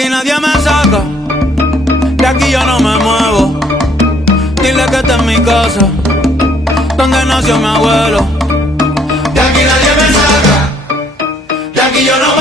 aquí nadie me saca, de aquí yo no me muevo. Dile que esta es mi casa, donde nació mi abuelo. De aquí nadie me saca, de aquí yo no me